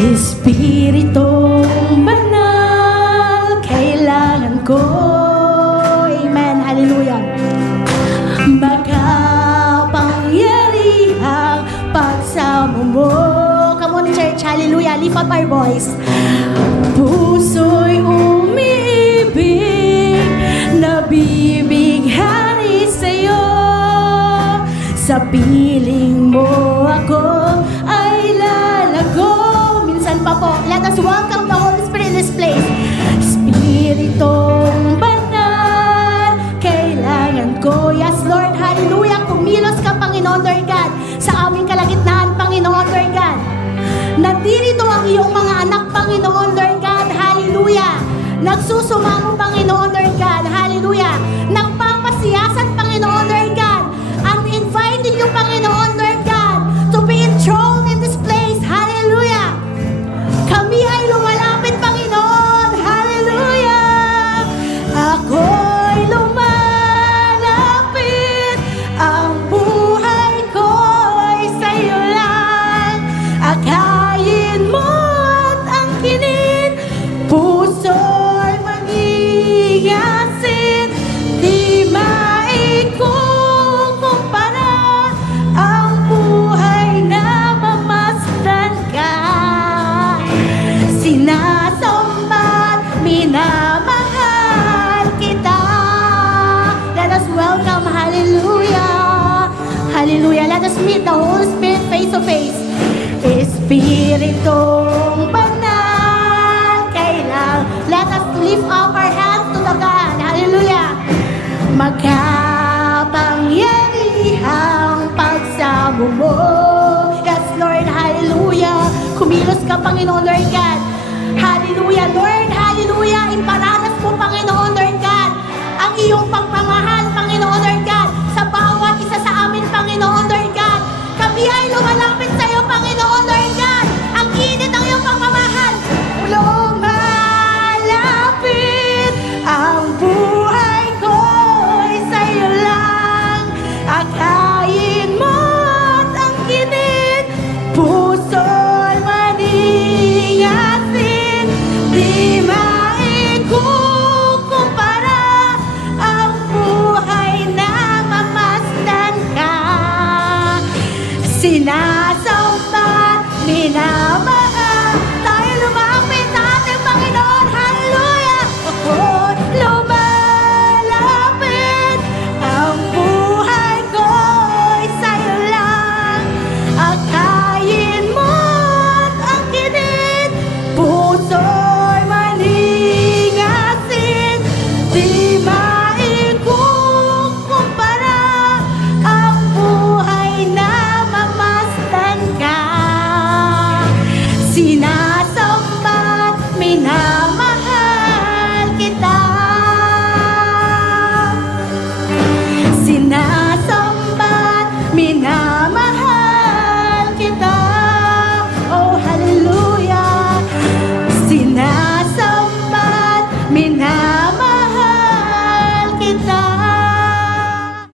Espiritong banal, kailangan ko. Amen, hallelujah. Makapangyarihang pagsamo mo. Come on, church, hallelujah. Lift up our voice. Puso'y umiibig, nabibighani sa'yo. Sa piling mo ako ay lalago. Minsan pa po, let us welcome the Holy Spirit in this place. Spiritong banal, kailangan ko. Yes, Lord, hallelujah. Kumilos ka, Panginoon, Lord God, sa aming kalagitnaan, Panginoon, Lord God. Nandirito ang iyong mga anak, Panginoon, Lord God, hallelujah. Nagsusumamo, Panginoon, Lord God, hallelujah. Nagpapasiyasat, Panginoon, Lord God. I'm inviting you, Panginoon, Lord God, to be enthroned in this place, hallelujah. Kami ay lumalapit, Panginoon, hallelujah. Ako'y lumalapit, ang buhay ko'y sa'yo lang. Akayin mo at angkinin, puso'y magigasin, di maikukumpara ang buhay na mamasdan ka. Sinasamba't minamahal kita. Let us welcome, hallelujah. Hallelujah. Let us meet the Holy Spirit face to face. Espiritong banal, kailang. Let us lift up our hands to the God. Hallelujah. Makapangyarihang pagsamo mo. Yes, Lord, hallelujah. Kumilos ka, Panginoon, Lord God. Hallelujah, Lord, hallelujah. Imparanas mo, Panginoon, Lord God, ang iyong pagmamahal, Panginoon, Lord God, sa bawat isa sa amin, Panginoon, Lord God. Kami ay lumalapit sa iyo, Panginoon, Lord God.